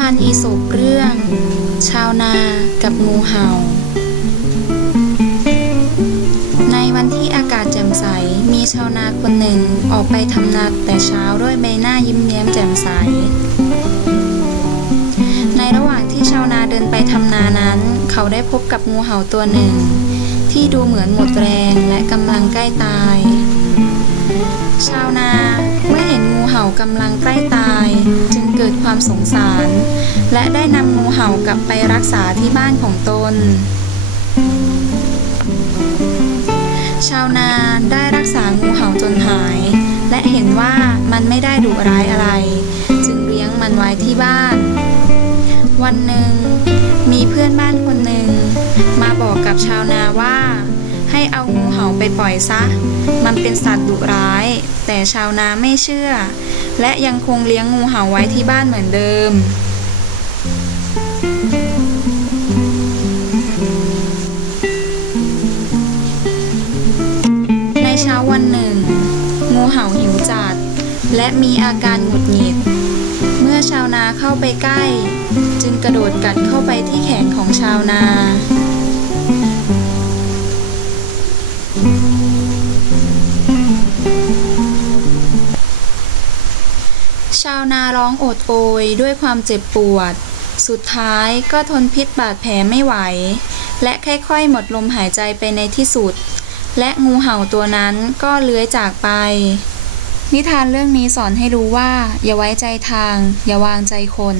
ทานอีสปเรื่อง ชาวนากับงูเห่า ในวันที่อากาศแจ่มใส มีชาวนาคนหนึ่งออกไปทำนาแต่เช้าด้วยใบหน้ายิ้มแย้มแจ่มใส ในระหว่างที่ชาวนาเดินไปทำนานั้น เขาได้พบกับงูเห่าตัวหนึ่ง ที่ดูเหมือนหมดแรงและกำลังใกล้ตาย ชาวนาเมื่อเห็นงูเห่ากำลังใกล้ตายจึง ความสงสาร และได้นำงูเห่ากลับไปรักษาที่บ้านของตน ชาวนาได้รักษางูเห่าจนหาย และเห็นว่ามันไม่ได้ดุร้ายอะไร จึงเลี้ยงมันไว้ที่บ้าน วันหนึ่ง มีเพื่อนบ้านคนหนึ่งมาบอกกับชาวนาว่า ให้เอางูาไปปล่อยซะ มันเป็นสัตว์ดุร้าย แต่ชาวนาไม่เชื่อ และยังคงเลี้ยงงูเห่าไว้ที่บ้านเหมือนเดิม ในเช้าวันหนึ่ง งูเห่าหิวจัด และมีอาการหงุดหงิด เมื่อชาวนาเข้าไปใกล้ จึงกระโดดกัดเข้าไปที่แขนของชาวนา ชาวนาร้องโอดโอยด้วยความเจ็บปวด สุดท้ายก็ทนพิษบาดแผลไม่ไหว และค่อยๆหมดลมหายใจไปในที่สุด และงูเห่าตัวนั้นก็เลื้อยจากไป นิทานเรื่องนี้สอนให้รู้ว่า อย่าไว้ใจทาง อย่าวางใจคน